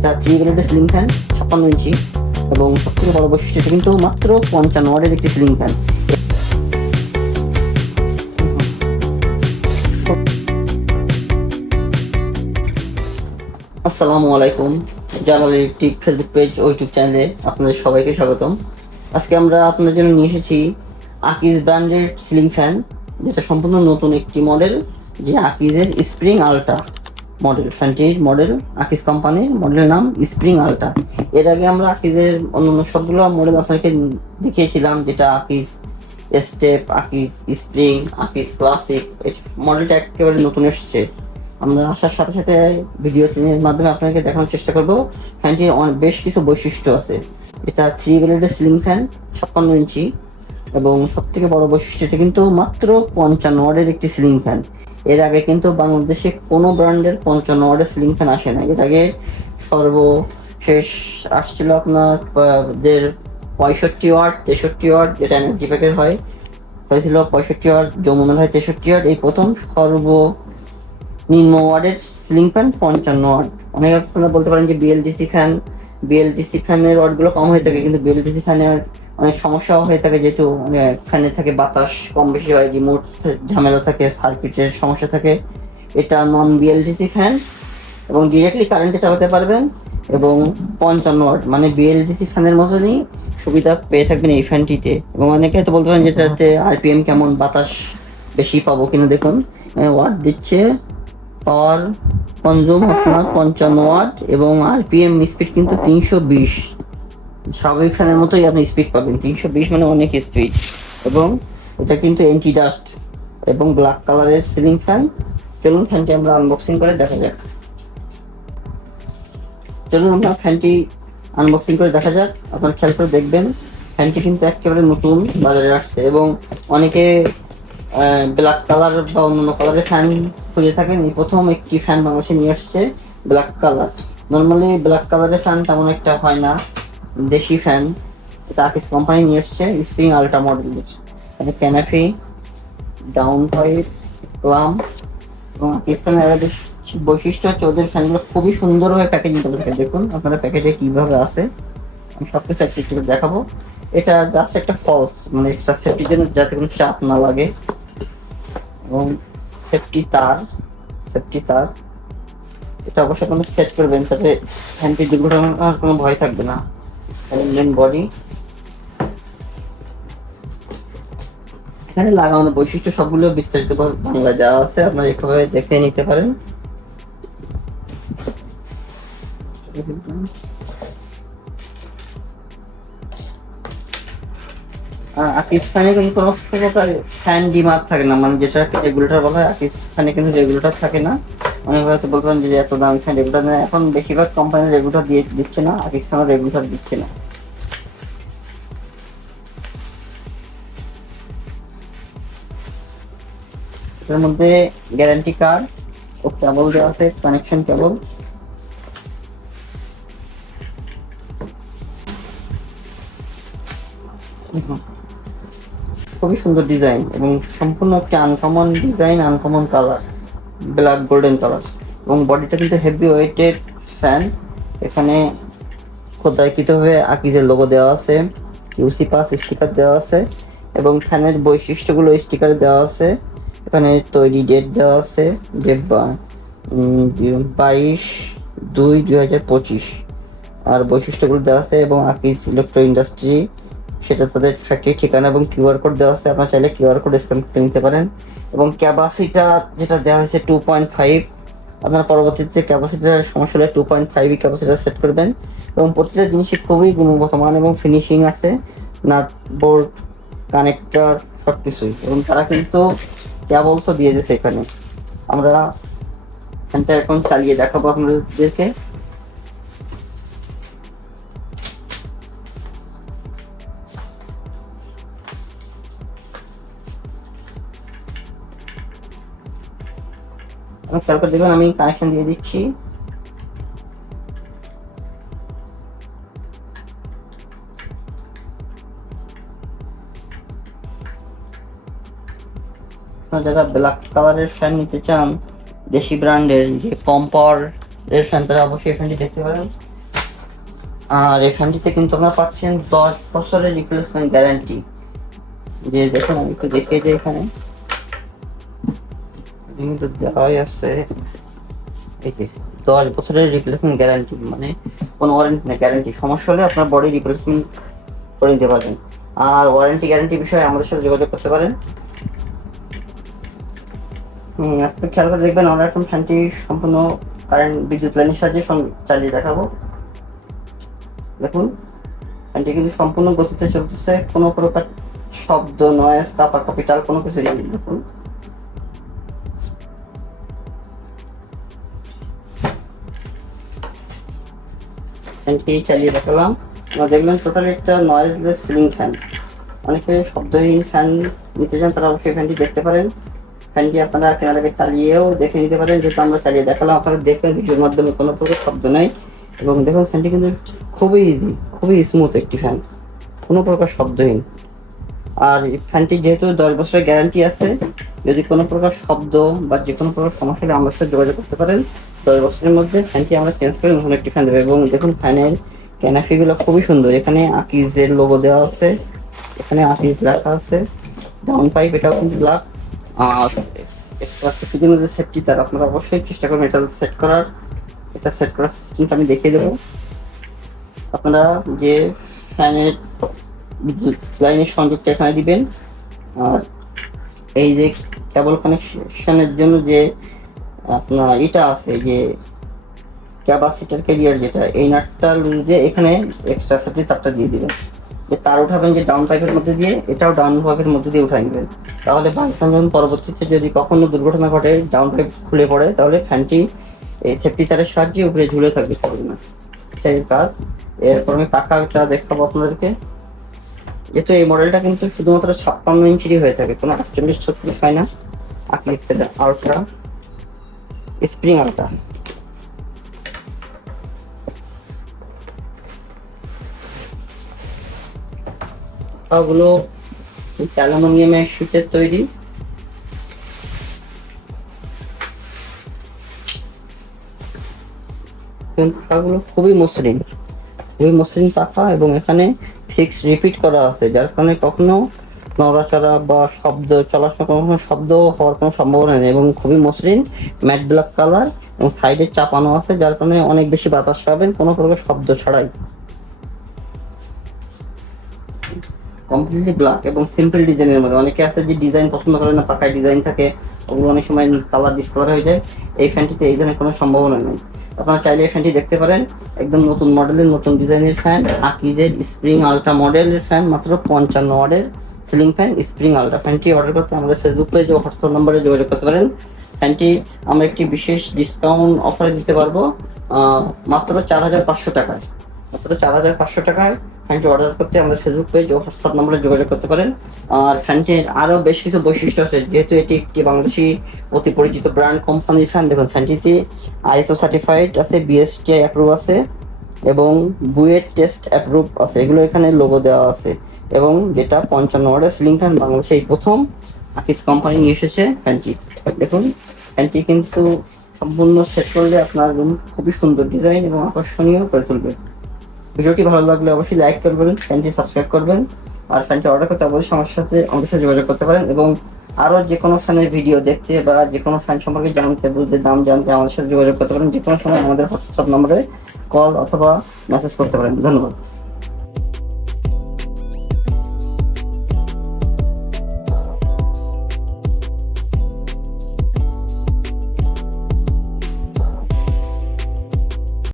এটা three ব্লেডের ceiling fan ছাপ্পান্ন ইঞ্চি এবং সবথেকে বড় বৈশিষ্ট্য কিন্তু মাত্র পঞ্চান্ন ওয়ার্ডের একটি সিলিং ফ্যান আসসালামু আলাইকুম, জালাল ইলেকট্রিক ফেসবুক পেজ ও ইউটিউব চ্যানেলে আপনাদের সবাইকে স্বাগতম। আজকে আমরা আপনাদের জন্য নিয়ে এসেছি আকিজ ব্র্যান্ডের সিলিং ফ্যান যেটা সম্পূর্ণ নতুন একটি মডেল যে আকিজের স্প্রিং আলট্রা মডেল ফ্যানটির মডেল আকিজ কোম্পানির মডেলের নাম স্প্রিং আলটা এর আগে আমরা আকিজের অন্যান্য সবগুলো মডেল আপনাকে দেখিয়েছিলাম, যেটা Akij step Akij spring Akij classic মডেলটা একেবারে নতুন এসেছে। আমরা আসার সাথে সাথে ভিডিও এর মাধ্যমে আপনাকে দেখানোর চেষ্টা করব। ফ্যানটির অনেক বেশ কিছু বৈশিষ্ট্য আছে। এটা থ্রি ব্লেডের সিলিং ফ্যান ছাপ্পান্ন ইঞ্চি, এবং সব থেকে বড় বৈশিষ্ট্য এটা কিন্তু মাত্র পঞ্চান্ন ওয়ার্ডের একটি সিলিং ফ্যান এর আগে কিন্তু বাংলাদেশে কোনো ব্র্যান্ডের পঞ্চান্ন ওয়ার্ডের সিলিং ফ্যান আসে না এর আগে সর্বশেষ আসছিল আপনার পঁয়ষট্টি ওয়াট তেষট্টি ওয়াট যেটা এনার্জি প্যাকের হয়, হয়েছিল পঁয়ষট্টি ওয়াট যমুনার হয় তেষট্টি ওয়াট এই প্রথম সর্ব নিম্ন ওয়ার্ডের সিলিং ফ্যান পঞ্চান্ন ওয়াট অনেক আপনারা বলতে পারেন যে বিএলডিসি ফ্যান বিএলডিসি ফ্যানের ওয়ার্ডগুলো কম হয়ে থাকে, কিন্তু বিএলডিসি ফ্যানের অনেক সমস্যাও হয়ে থাকে যেহেতু ফ্যানে থাকে বাতাস কম বেশি হয় রিমোট ঝামেলা থাকে সার্কিটের সমস্যা থাকে। এটা নন বিএলডিসি ফ্যান এবং ডিরেক্টলি কারেন্টে চালাতে পারবেন এবং পঞ্চান্ন ওয়াট মানে বিএলডিসি ফ্যানের মতনই সুবিধা পেয়ে থাকবেন এই ফ্যানটিতে এবং অনেকে হয়তো বলতে পারেন যেটাতে আরপিএম কেমন বাতাস বেশি পাবো কিনা দেখুন। ওয়াট দিচ্ছে পাওয়ার কনজুম আপনার পঞ্চান্ন ওয়াট এবং আরপিএম স্পিড কিন্তু তিনশো বিশ। স্বাভাবিক ফ্যানের মতোই আপনি স্পিড পাবেন। তিনশো বিশ মানে অনেক স্পিড এবং এটা কিন্তু এন্টি ডাস্ট এবং ব্ল্যাক কালারের সিলিং ফ্যান চলুন ফ্যানটি আমরা আনবক্সিং করে দেখা যাক। চলুন আমরা ফ্যানটি আনবক্সিং করে দেখা যাক। আপনার খেয়াল করে দেখবেন, ফ্যানটি কিন্তু একেবারে নতুন বাজারে আসছে এবং অনেকে ব্ল্যাক কালার বা অন্যান্য কালারের ফ্যান খুঁজে থাকেন। এই প্রথম একটি ফ্যান বাংলাদেশে নিয়ে আসছে ব্ল্যাক কালার নর্মালি ব্ল্যাক কালারের ফ্যান তেমন একটা হয় না। দেশি ফ্যান আকিস কোম্পানি নিয়ে এসছে স্প্রিং আলট্রা মডেলের এখানে ক্যানাফি ডাউন পাইপ ক্লাম এবং আকিস ফ্যানের বেশ বৈশিষ্ট্য হচ্ছে ওদের ফ্যানগুলো খুবই সুন্দরভাবে প্যাকেজিং করে দেখুন আপনারা প্যাকেজে কীভাবে আছে। আমি সব কিছু একটু একটু দেখাবো। এটা জাস্ট একটা ফলস মানে এক্সট্রা সেফটির জন্য যাতে কোনো চাপ না লাগে। এবং সেফটি তার সেফটি তার। এটা অবশ্যই আপনি সেট করবেন যাতে ফ্যানটি দুর্ঘটনার কোনো ভয় থাকবে না। অ্যালুমিনিয়াম বডি এখানে লাগানো বৈশিষ্ট্য সবগুলো বিস্তারিত বাংলা দেওয়া আছে দেখে নিতে পারেন। কিন্তু কোনো থাকে না মানে যেটা রেগুলেটর বলা হয় আকিস ফ্যানে কিন্তু রেগুলেটর থাকে না। অনেক হয়তো বলতে পারেন যে এত দামি রেগুলেটর নেই। এখন বেশিরভাগ কোম্পানি রেগুলেটর দিয়ে দিচ্ছে না আকিস ফ্যানও রেগুলেটর দিচ্ছে না। এটার মধ্যে গ্যারান্টি কার্ড ও কেবল দেওয়া আছে কানেকশন কেবল খুবই সুন্দর ডিজাইন এবং সম্পূর্ণ একটি uncommon design uncommon colour black golden colour. এবং বডিটা কিন্তু হেভি ওয়েটেড ফ্যান এখানে খোদাইকৃতভাবে আকিজের লোগো দেওয়া আছে ইউসি পাস স্টিকার দেওয়া আছে, এবং ফ্যানের বৈশিষ্ট্যগুলো স্টিকারে দেওয়া আছে। এখানে তৈরি ডেট দেওয়া আছে ডেট বাইশ দুই দুই হাজার পঁচিশ। আর বৈশিষ্ট্যগুলো দেওয়া আছে, এবং আকিজ ইলেকট্রো ইন্ডাস্ট্রি সেটা তাদের ফ্যাক্টরি ঠিকানা এবং কিউআর কোড দেওয়া আছে। আপনারা চাইলে কিউআর কোড স্ক্যান করে নিতে পারেন। এবং ক্যাপাসিটা যেটা দেওয়া হয়েছে টু পয়েন্ট ফাইভ আপনারা পরবর্তীতে ক্যাপাসিটার সমস্যা হলে two point five capacitor set করবেন। এবং প্রতিটা জিনিসই খুবই গুণগত মান এবং ফিনিশিং আছে, নাট বোর্ড কানেক্টার সব কিছুই এবং তারা কিন্তু ক্যাবলসও দিয়ে দিয়েছে এখানে আমরা ফ্যানটা এখন চালিয়ে দেখাবো আপনাদেরকে। আমি খেয়াল করে দেখবেন আমি কানেকশন দিয়ে দিচ্ছি। যারা ব্ল্যাক কালারের ফ্যান নিতে চান, দেশি ব্র্যান্ডের যে কম পাওয়ার এর ফ্যান তারা অবশ্যই ফ্যানটি দেখতে পারেন। আর এই ফ্যানটিতে কিন্তু আপনারা পাচ্ছেন দশ বছরের রিপ্লেসমেন্ট গ্যারান্টি যে দেখুন, আমি একটু দেখে যাই এখানে। দেওয়াই আছে এই যে দশ বছরের রিপ্লেসমেন্ট গ্যারান্টি মানে কোনো ওয়ারেন্টি না গ্যারান্টি সমস্যা হলে আপনার বডি রিপ্লেসমেন্ট করে নিতে পারবেন। আর ওয়ারেন্টি গ্যারান্টি বিষয়ে আমাদের সাথে যোগাযোগ করতে পারেন। আপনি খেয়াল করে দেখবেন আমরা এখন ফ্যানটি সম্পূর্ণ কারেন্ট বিদ্যুৎ লাইনের সাহায্যে চালিয়ে দেখাবো। দেখুন, ফ্যানটি কিন্তু সম্পূর্ণ গতিতে চলতেছে। কোনো প্রকার শব্দ নয়েজ কাপা কাপিটাল কোনো কিছু নেই। দেখুন। ফ্যানটি চালিয়ে দেখালাম। আমরা দেখলাম টোটাল একটা নয়েজলেস সিলিং ফ্যান অনেকে শব্দহীন ফ্যান নিতে চান, তারা অবশ্যই ফ্যানটি দেখতে পারেন। ফ্যানটি আপনারা কেনার চালিয়েও দেখে নিতে পারেন, যেহেতু আমরা চালিয়ে দেখালাম। আপনারা দেখবেন ভিডিওর মাধ্যমে কোনো প্রকার শব্দ নেই। এবং দেখুন ফ্যানটি কিন্তু খুবই ইজি খুবই স্মুথ একটি ফ্যান কোনো প্রকার শব্দহীন আর ফ্যানটি যেহেতু দশ বছরের গ্যারান্টি আছে, যদি কোনো প্রকার শব্দ বা যে কোনো প্রকার সমস্যা হলে আমাদের সাথে যোগাযোগ করতে পারেন। দশ বছরের মধ্যে ফ্যানটি আমরা চেঞ্জ করে নতুন একটি ফ্যান দেবো এবং দেখুন ফ্যানের ক্যানাফিগুলো খুবই সুন্দর। এখানে আকিজের লোগো দেওয়া আছে, এখানে আকিজ লেখা আছে ডাউন পাইপ এটাও কিন্তু ব্ল্যাক আর কিছুদিনের যে সেফটি তার আপনারা অবশ্যই চেষ্টা করবেন এটা সেট করার। এটা সেট করার সিস্টেমটা আমি দেখিয়ে দেবো। আপনারা যে ফ্যানের লাইনের সংযোগটা এখানে দিবেন, আর এই যে কেবল কানেকশনের জন্য যে আপনার এটা আছে যে ক্যাপাসিটার ক্যারিয়ার যেটা, এই নাটটা লুজ এখানে এক্সট্রা সেফটি তারটা দিয়ে দিবেন। যে তার উঠাবেন যে ডাউন পাইপের মধ্যে দিয়ে, এটাও ডাউন পাইপের মধ্যে দিয়ে উঠাই নেবেন। তাহলে বাইসান পরবর্তীতে যদি কখনো দুর্ঘটনা ঘটে ডাউন পাইপ খুলে পড়ে, তাহলে ফ্যানটি এই সেফটি তারের সাহায্যে উপরে ঝুলে থাকবে পারবে না এটাই কাজ। এরপর আমি পাখাটা দেখাবো আপনাদেরকে। যেহেতু এই মডেলটা কিন্তু শুধুমাত্র ছাপ্পান্ন ইঞ্চিরই হয়ে থাকে, কোনো আটচল্লিশ ছত্রিশ হয় না। আটলিশ আলট্রা স্প্রিং আলট্রা ওগুলো অ্যালুমিনিয়ামের শিটের তৈরি। পাখাগুলো খুবই মসৃণ। খুবই মসৃণ পাখা এবং এখানে ফিক্স রিপিট করা আছে, যার কারণে কখনো নড়াচড়া বা শব্দ সময় কখনো শব্দ হওয়ার কোনো সম্ভাবনা নেই এবং খুবই মসৃণ ম্যাট ব্ল্যাক কালার এবং সাইডে চাপানো আছে, যার কারণে অনেক বেশি বাতাস পাবেন কোনো প্রকার শব্দ ছাড়াই। কমপ্লিটলি ব্ল্যাক এবং সিম্পল ডিজাইনের মধ্যে। অনেকে আছে যে ডিজাইন পছন্দ করে না, পাকায় ডিজাইন থাকে, ওগুলো অনেক সময় কালার ডিসকালার হয়ে যায়। এই ফ্যানটিতে এই ধরনের কোনো সম্ভাবনা নেই। আপনারা চাইলে এই ফ্যানটি দেখতে পারেন। একদম নতুন মডেলের নতুন ডিজাইনের ফ্যান আকিজের স্প্রিং আলট্রা মডেলের ফ্যান মাত্র পঞ্চান্ন ওয়াটের সিলিং ফ্যান স্প্রিং আলট্রা ফ্যানটি অর্ডার করতে আমাদের ফেসবুক পেজে হোয়াটসঅ্যাপ নম্বরে যোগাযোগ করতে পারেন। ফ্যানটি আমরা একটি বিশেষ ডিসকাউন্ট অফারে দিতে পারব মাত্র চার হাজার পাঁচশো টাকায়। মাত্র চার হাজার পাঁচশো টাকায় ফ্যানটি অর্ডার করতে আমাদের ফেসবুক পেজ ও হোয়াটসঅ্যাপ নম্বরে যোগাযোগ করতে পারেন। আর ফ্যানটির আরও বেশ কিছু বৈশিষ্ট্য আছে, যেহেতু এটি একটি বাংলাদেশি অতি পরিচিত ব্র্যান্ড কোম্পানির ফ্যান দেখুন ফ্যানটিতে আইএসও সার্টিফাইড আছে বিএসটিআই অ্যাপ্রুভ আছে, এবং বুয়েট টেস্ট অ্যাপ্রুভ আছে। এগুলো এখানে লোগো দেওয়া আছে। এবং যেটা পঞ্চান্ন ওয়ার্ডের সিলিং ফ্যান বাংলাদেশে এই প্রথম আকিস কোম্পানি নিয়ে এসেছে ফ্যানটি দেখুন ফ্যানটি কিন্তু সম্পূর্ণ সেট করলে আপনার রুম খুবই সুন্দর ডিজাইন এবং আকর্ষণীয় করে তুলবে। ভিডিওটি ভালো লাগলে অবশ্যই লাইক করবেন চ্যানেলটি সাবস্ক্রাইব করবেন, আর ফ্যানটি অর্ডার করতে অবশ্যই আমার সাথে, আমাদের সাথে যোগাযোগ করতে পারেন এবং আরও যে কোনো ফ্যানের ভিডিও দেখতে বা যে কোনো ফ্যান সম্পর্কে জানতে, বুঝতে, দাম জানতে আমাদের সাথে যোগাযোগ করতে পারেন। যে কোনো সময় আমাদের হোয়াটসঅ্যাপ নম্বরে কল অথবা মেসেজ করতে পারেন। ধন্যবাদ।